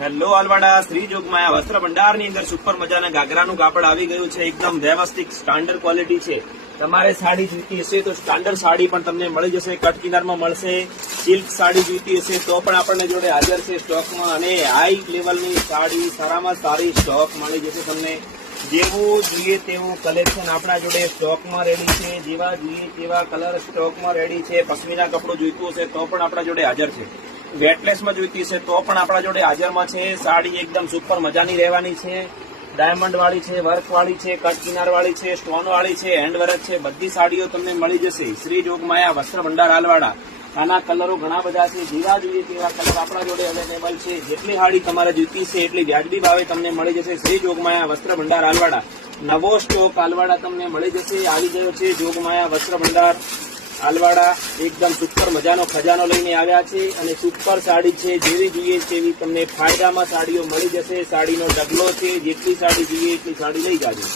Hello આલવાડા Shri Jogmaya વસ્ત્ર ભંડારની અંદર super મજાના ઘાઘરાનું કાપડ આવી ગયું છે. એકદમ વ્યવસ્થિત સ્ટાન્ડર્ડ ક્વોલિટી છે. તમારે સાડી જોઈતી હશે તો સ્ટાન્ડર્ડ સાડી પણ તમને મળી જશે, કટ કિનારમાં મળશે. સિલ્ક સાડી જોઈતી હશે તો પણ આપણને જોડે હાજર છે સ્ટોકમાં, અને હાઈ લેવલની સાડી સારામાં સારી સ્ટોક મળી જશે તમને. જેવું જોઈએ તેવું કલેક્શન આપણા જોડે સ્ટોકમાં રેડી છે, જેવા જોઈએ તેવા કલર સ્ટોકમાં રેડી છે. પશ્મિના કપડું જોઈતું હશે તો પણ આપણા જોડે હાજર છે. વેટલેસમાં જોઈતી હશે તો પણ આપણા જોડે હાજરમાં છે. સાડી એકદમ સુપર મજાની રહેવાની છે. ડાયમંડ વાળી છે, વર્ક વાળી છે, કટ કિનાર વાળી છે, સ્ટોન વાળી છે, હેન્ડ વર્ક છે, બધી સાડીઓ તમને મળી જશે શ્રી જોગમાયા વસ્ત્ર ભંડાર આલવાડા. આના કલરો ઘણા બધા છે, જેવા જોઈએ તેવા કલર આપણા જોડે અવેલેબલ છે. જેટલી સાડી તમારે જોઈતી છે એટલી વ્યાજબી ભાવે તમને મળી જશે શ્રી જોગમાયા વસ્ત્ર ભંડાર આલવાડા. નવો સ્ટોક આલવાડા તમને મળી જશે, આવી ગયો છે જોગમાયા વસ્ત્ર ભંડાર આલવાડા. એકદમ સુપર મજાનો ખજાનો લઈને આવ્યા છે, અને સુપર સાડી છે. જેવી જોઈએ તેવી તમને ફાયદામાં સાડીઓ મળી જશે. સાડીનો ઢગલો છે, જેટલી સાડી જોઈએ એટલી સાડી લઈ જાજો.